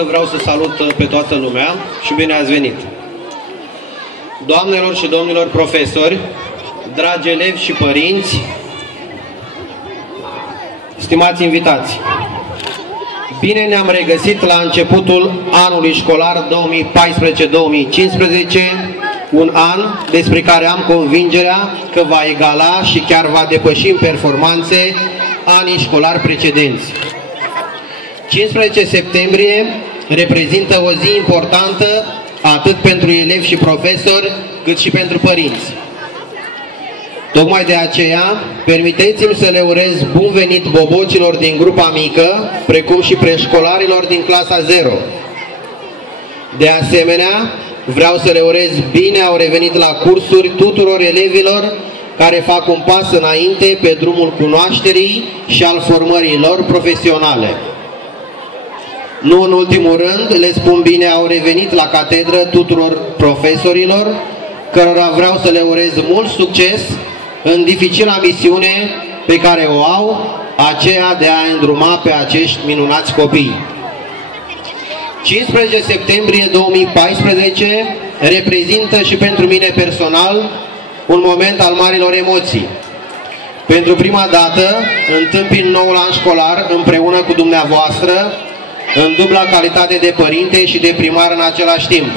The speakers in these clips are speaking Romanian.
Vreau să salut pe toată lumea și bine ați venit. Doamnelor și domnilor profesori, dragi elevi și părinți, stimați invitați, bine ne-am regăsit la începutul anului școlar 2014-2015, un an despre care am convingerea că va egala și chiar va depăși în performanțe anii școlari precedenți. 15 septembrie reprezintă o zi importantă atât pentru elevi și profesori, cât și pentru părinți. Tocmai de aceea, permiteți-mi să le urez bun venit bobocilor din grupa mică, precum și preșcolarilor din clasa 0. De asemenea, vreau să le urez bine au revenit la cursuri tuturor elevilor care fac un pas înainte pe drumul cunoașterii și al formării lor profesionale. Nu în ultimul rând, le spun bine au revenit la catedră tuturor profesorilor, cărora vreau să le urez mult succes în dificila misiune pe care o au, aceea de a îndruma pe acești minunați copii. 15 septembrie 2014 reprezintă și pentru mine personal un moment al marilor emoții. Pentru prima dată întâmpin noul an școlar împreună cu dumneavoastră, în dubla calitate de părinte și de primar în același timp.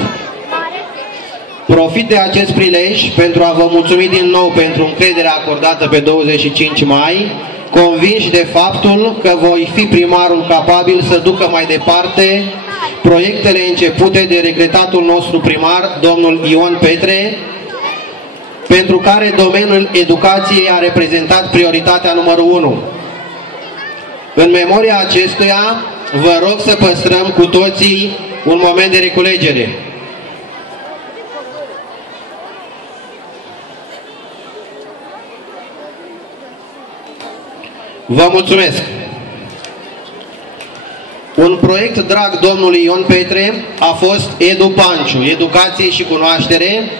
Profit de acest prilej pentru a vă mulțumi din nou pentru încrederea acordată pe 25 mai, convinși de faptul că voi fi primarul capabil să ducă mai departe proiectele începute de regretatul nostru primar, domnul Ion Petre, pentru care domeniul educației a reprezentat prioritatea numărul 1. În memoria acestuia, vă rog să păstrăm cu toții un moment de reculegere. Vă mulțumesc! Un proiect drag domnului Ion Petre a fost Edu Panciu, Educație și Cunoaștere,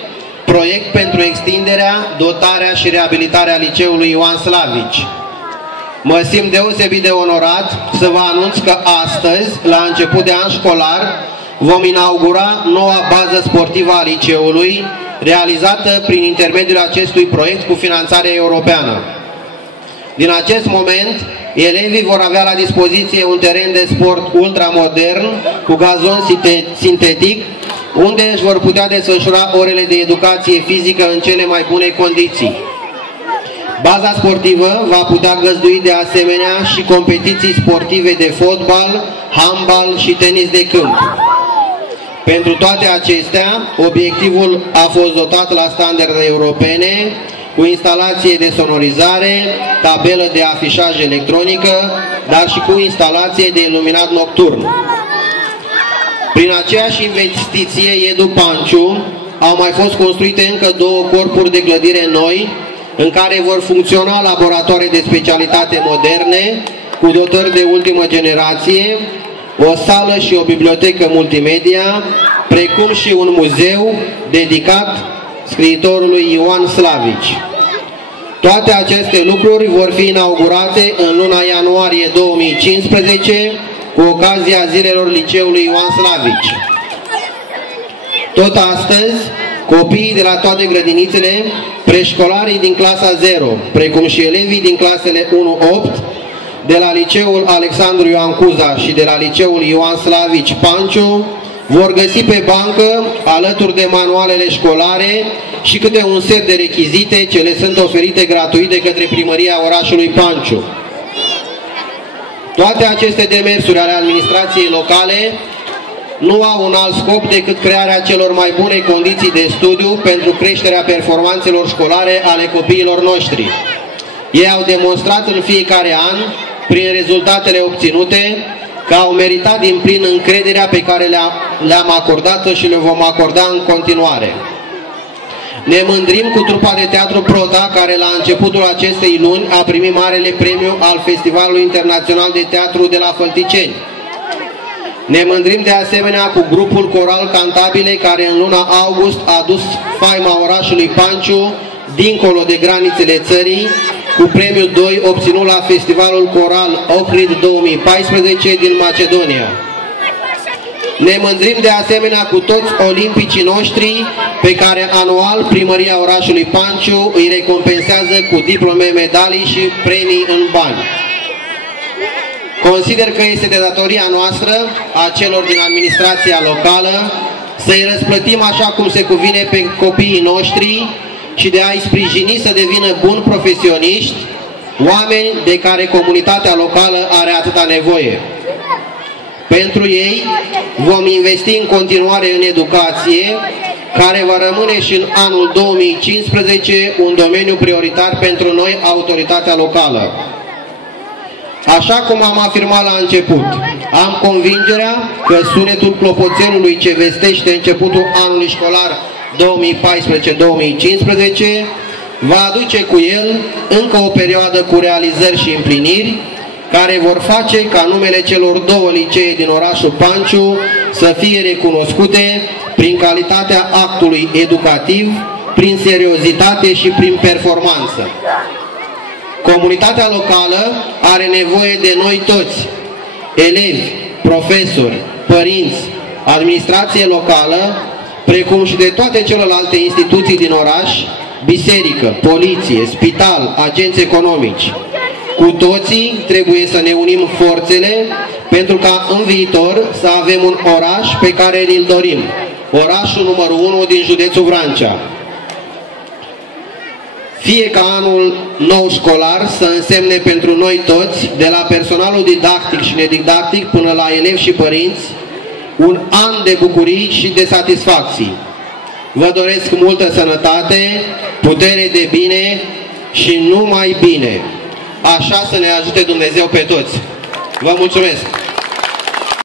proiect pentru extinderea, dotarea și reabilitarea liceului Ioan Slavici. Mă simt deosebit de onorat să vă anunț că astăzi, la început de an școlar, vom inaugura noua bază sportivă a liceului, realizată prin intermediul acestui proiect cu finanțare europeană. Din acest moment, elevii vor avea la dispoziție un teren de sport ultramodern, cu gazon sintetic, unde își vor putea desfășura orele de educație fizică în cele mai bune condiții. Baza sportivă va putea găzdui de asemenea și competiții sportive de fotbal, handbal și tenis de câmp. Pentru toate acestea, obiectivul a fost dotat la standarde europene, cu instalație de sonorizare, tabelă de afișaj electronică, dar și cu instalație de iluminat nocturn. Prin aceeași investiție Edu Panciu au mai fost construite încă 2 corpuri de clădire noi, în care vor funcționa laboratoare de specialitate moderne, cu dotări de ultimă generație, o sală și o bibliotecă multimedia, precum și un muzeu dedicat scriitorului Ioan Slavici. Toate aceste lucruri vor fi inaugurate în luna ianuarie 2015, cu ocazia zilelor liceului Ioan Slavici. Tot astăzi, copiii de la toate grădinițele, preșcolarii din clasa 0, precum și elevii din clasele 1-8, de la liceul Alexandru Ioan Cuza și de la liceul Ioan Slavici Panciu, vor găsi pe bancă, alături de manualele școlare și câte un set de rechizite ce le sunt oferite gratuit de către primăria orașului Panciu. Toate aceste demersuri ale administrației locale nu au un alt scop decât crearea celor mai bune condiții de studiu pentru creșterea performanțelor școlare ale copiilor noștri. Ei au demonstrat în fiecare an, prin rezultatele obținute, că au meritat din plin încrederea pe care le-am acordat-o și le vom acorda în continuare. Ne mândrim cu trupa de teatru Prota, care la începutul acestei luni a primit marele premiu al Festivalului Internațional de Teatru de la Fălticeni. Ne mândrim de asemenea cu grupul Coral Cantabile, care în luna august a dus faima orașului Panciu dincolo de granițele țării, cu premiul 2 obținut la Festivalul Coral Ohrid 2014 din Macedonia. Ne mândrim de asemenea cu toți olimpicii noștri pe care anual Primăria orașului Panciu îi recompensează cu diplome, medalii și premii în bani. Consider că este de datoria noastră, a celor din administrația locală, să-i răsplătim așa cum se cuvine pe copiii noștri și de a-i sprijini să devină buni profesioniști, oameni de care comunitatea locală are atâta nevoie. Pentru ei vom investi în continuare în educație, care va rămâne și în anul 2015 un domeniu prioritar pentru noi, autoritatea locală. Așa cum am afirmat la început, am convingerea că sunetul clopoțelului ce vestește începutul anului școlar 2014-2015 va aduce cu el încă o perioadă cu realizări și împliniri, care vor face ca numele celor două licee din orașul Panciu să fie recunoscute prin calitatea actului educativ, prin seriozitate și prin performanță. Comunitatea locală are nevoie de noi toți, elevi, profesori, părinți, administrație locală, precum și de toate celelalte instituții din oraș, biserică, poliție, spital, agenți economici. Cu toții trebuie să ne unim forțele pentru ca în viitor să avem un oraș pe care ni-l dorim, orașul numărul 1 din județul Vrancea. Fie ca anul nou școlar să însemne pentru noi toți, de la personalul didactic și nedidactic până la elevi și părinți, un an de bucurii și de satisfacții. Vă doresc multă sănătate, putere de bine și numai bine. Așa să ne ajute Dumnezeu pe toți. Vă mulțumesc!